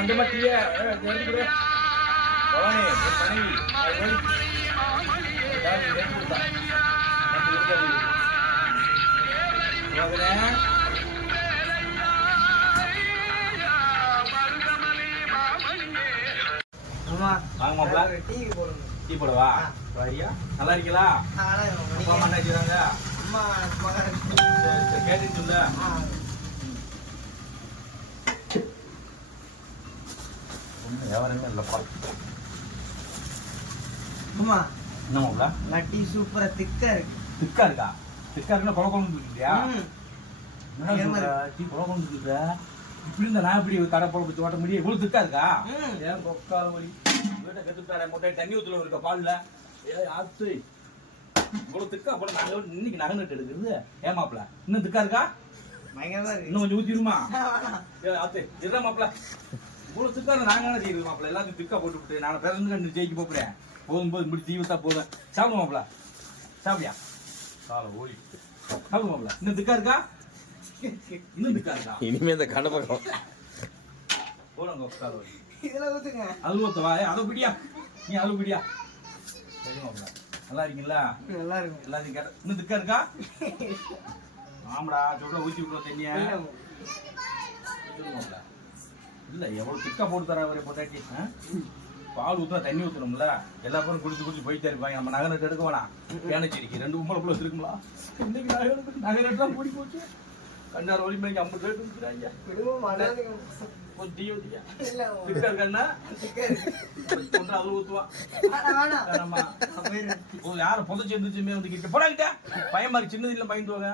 அந்த மட்டியே எடுத்து கொடு. பவானி மனைவி எடுத்து கொடுத்தா வாங்க மாப்பிள. டீ போடவா? ஐயா நல்லா இருக்கீங்களா? அப்பா அம்மா என்ன செய்றாங்க? சரி கேட்டுட்டு சொல்லு. ஒன்றும் வியாபாரமே இல்லைப்பா. அம்மா என்ன மாப்பிள? டீ சூப்பரா திக்கா இருக்கு. திக்கா இருக்கா? திக்கா இருக்குன்னா குழ குழம்பு இருக்கியா? டீ குழ குழம்பு இருக்குதா? இப்படி இருந்தா நான் எப்படி கடை போல வச்சு ஓட்ட முடியும்? இவ்வளவு திக்கா இருக்கா? ஏன் பொக்கால வலி வீட்டை கத்துட்டார முட்டை தண்ணி ஊத்துல இருக்க பால்ல ஆத்து இவ்வளவு திக்கா போல நாங்க இன்னைக்கு நகை எடுக்கிறது. ஏன் மாப்பிள இன்னும் திக்கா இருக்கா? இன்னும் கொஞ்சம் ஊத்திடுமா? ஆத்து இருடா மாப்பிள. இவ்வளவு திக்கா நாங்க என்ன செய்யுது மாப்பிள? எல்லாத்தையும் திக்கா போட்டு விட்டு நான் பிறந்து ஜெயிக்க போறேன். போகும்போது இப்படி தீவத்தா போதும். சாப்பிடு மாப்பிள. சாப்பிடியா? காலை ஓடி சாப்பிடு மாப்பிள. இன்னும் திக்கா இருக்கா? இன்னும் திக்கா இருக்கா? இனிமே இந்த கடை பக்கம் போடுங்க கால ஓடி. இதெல்லாம் ஊத்துங்க. அது ஊத்தவா? அதை பிடியா? நீ அது பிடியா? சரி மாப்பிள. நல்லா இருக்கீங்களா? நல்லா இருக்கும். எல்லாத்தையும் கேட்ட இன்னும் திக்கா இருக்கா? ஆமாடா சொல்ல ஊற்றி விட்டுருவோம் தண்ணிய. இல்ல எவ்வளவு திக்கா போட்டு தர வரை பொட்டாட்டி பால் ஊத்துனா தண்ணி ஊத்தணும்ல. எல்லா பேரும் குடிச்சு குடிச்சு போயிட்டே இருப்பாங்க. நம்ம நகை நட்டு எடுக்க வேணாம். ஏனச்சேரிக்கு 2 உம்பளை இருக்குங்களா? இன்னைக்கு நகை நட்டுலாம் கூடி போச்சு. கண்ணார் ஒளி மணிக்கு 50 ரேட் இருக்கிறாங்க. கொஞ்சம் டீ ஊத்தியா? திக்கா இருக்கா? அது ஊத்துவான். யார புதைச்சு இருந்துச்சுமே வந்து கிட்ட போடாங்கிட்ட பையன் மாதிரி சின்னது இல்லை பயந்துவாங்க.